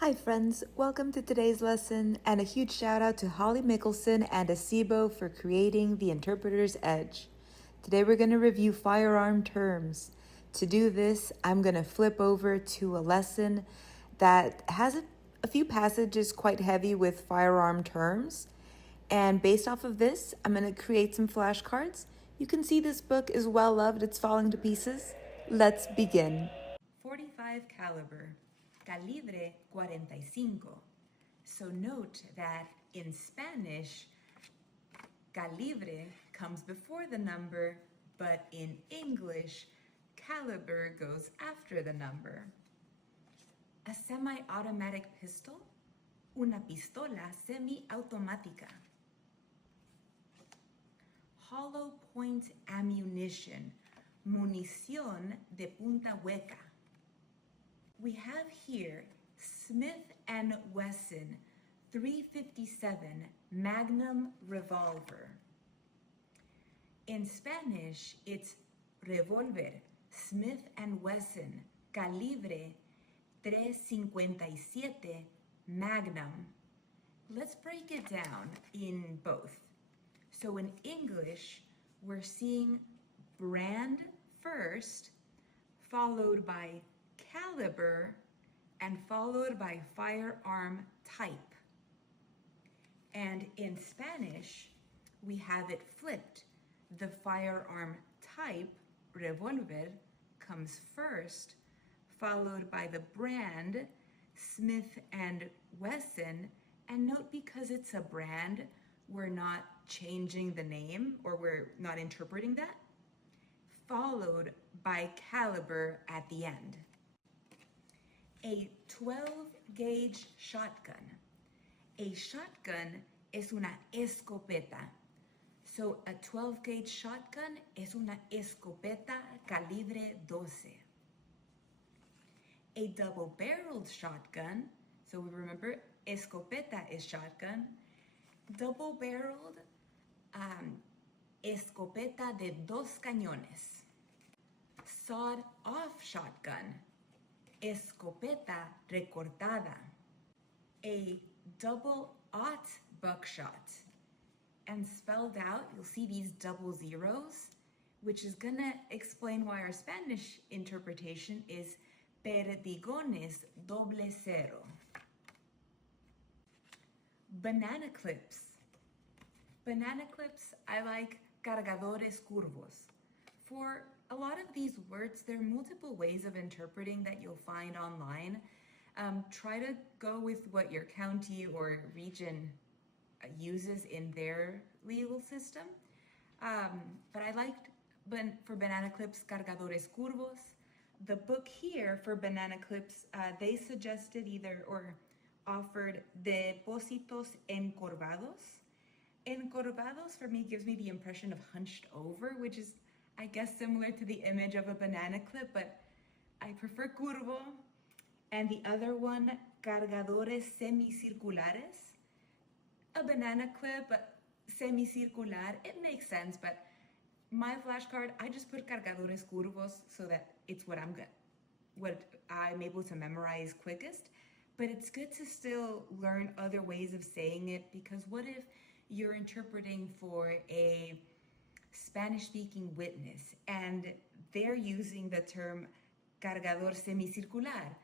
Hi friends, welcome to today's lesson and a huge shout out to Holly Mickelson and Acebo for creating the Interpreter's Edge. Today we're going to review firearm terms. To do this, I'm going to flip over to a lesson that has a few passages quite heavy with firearm terms. And based off of this, I'm going to create some flashcards. You can see this book is well loved, it's falling to pieces. Let's begin. 45 caliber. Calibre 45. So note that in Spanish, calibre comes before the number, but in English, caliber goes after the number. A semi-automatic pistol, una pistola semi-automática. Hollow point ammunition, munición de punta hueca. We have here Smith & Wesson 357 Magnum revolver. In Spanish, it's revólver Smith & Wesson calibre 357 Magnum. Let's break it down in both. So in English, we're seeing brand first, followed by caliber, and followed by firearm type. And in Spanish, we have it flipped. The firearm type, revólver, comes first, followed by the brand, Smith & Wesson. And note, because it's a brand, we're not changing the name, or we're not interpreting that, followed by caliber at the end. A 12-gauge shotgun. A shotgun es una escopeta. So a 12-gauge shotgun es una escopeta calibre 12. A double-barreled shotgun, so we remember escopeta is shotgun. Double-barreled escopeta de dos cañones. Sawed-off shotgun, escopeta recortada. A double-aught buckshot. And spelled out, you'll see these double zeros, which is gonna explain why our Spanish interpretation is perdigones doble cero. Banana clips. Banana clips, I like cargadores curvos. For a lot of these words, there are multiple ways of interpreting that you'll find online. Try to go with what your county or region uses in their legal system. But I liked, for banana clips, cargadores curvos. The book here for banana clips, they suggested or offered depósitos encorvados. Encorvados for me gives me the impression of hunched over, which is, I guess, similar to the image of a banana clip, but I prefer curvo. And the other one, cargadores semicirculares. A banana clip, but semicircular, it makes sense, but my flashcard, I just put cargadores curvos so that it's what I'm able to memorize quickest. But it's good to still learn other ways of saying it, because what if you're interpreting for a Spanish-speaking witness and they're using the term cargador semicircular?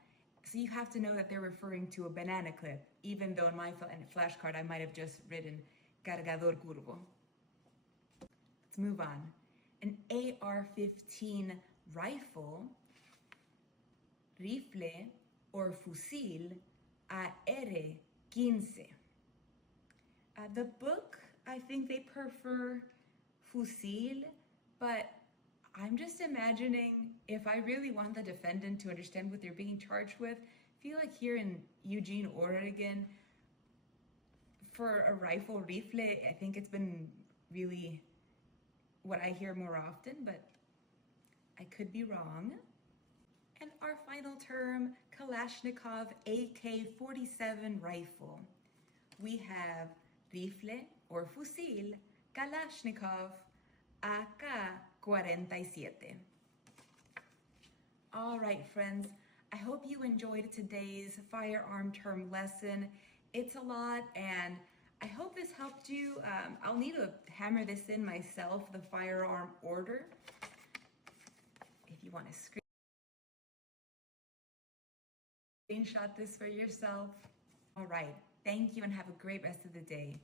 So you have to know that they're referring to a banana clip, even though in my flashcard I might have just written cargador curvo. Let's move on. An AR-15 rifle, rifle, or fusil AR-15. The book, I think they prefer fusil, but I'm just imagining if I really want the defendant to understand what they're being charged with. I feel like here in Eugene, Oregon, for a rifle, rifle, I think it's been really what I hear more often, but I could be wrong. And our final term, Kalashnikov AK-47 rifle. We have rifle or fusil, Kalashnikov AK-47. All right, friends, I hope you enjoyed today's firearm term lesson. It's a lot, and I hope this helped you. I'll need to hammer this in myself, the firearm order. If you want to screenshot this for yourself. All right, thank you and have a great rest of the day.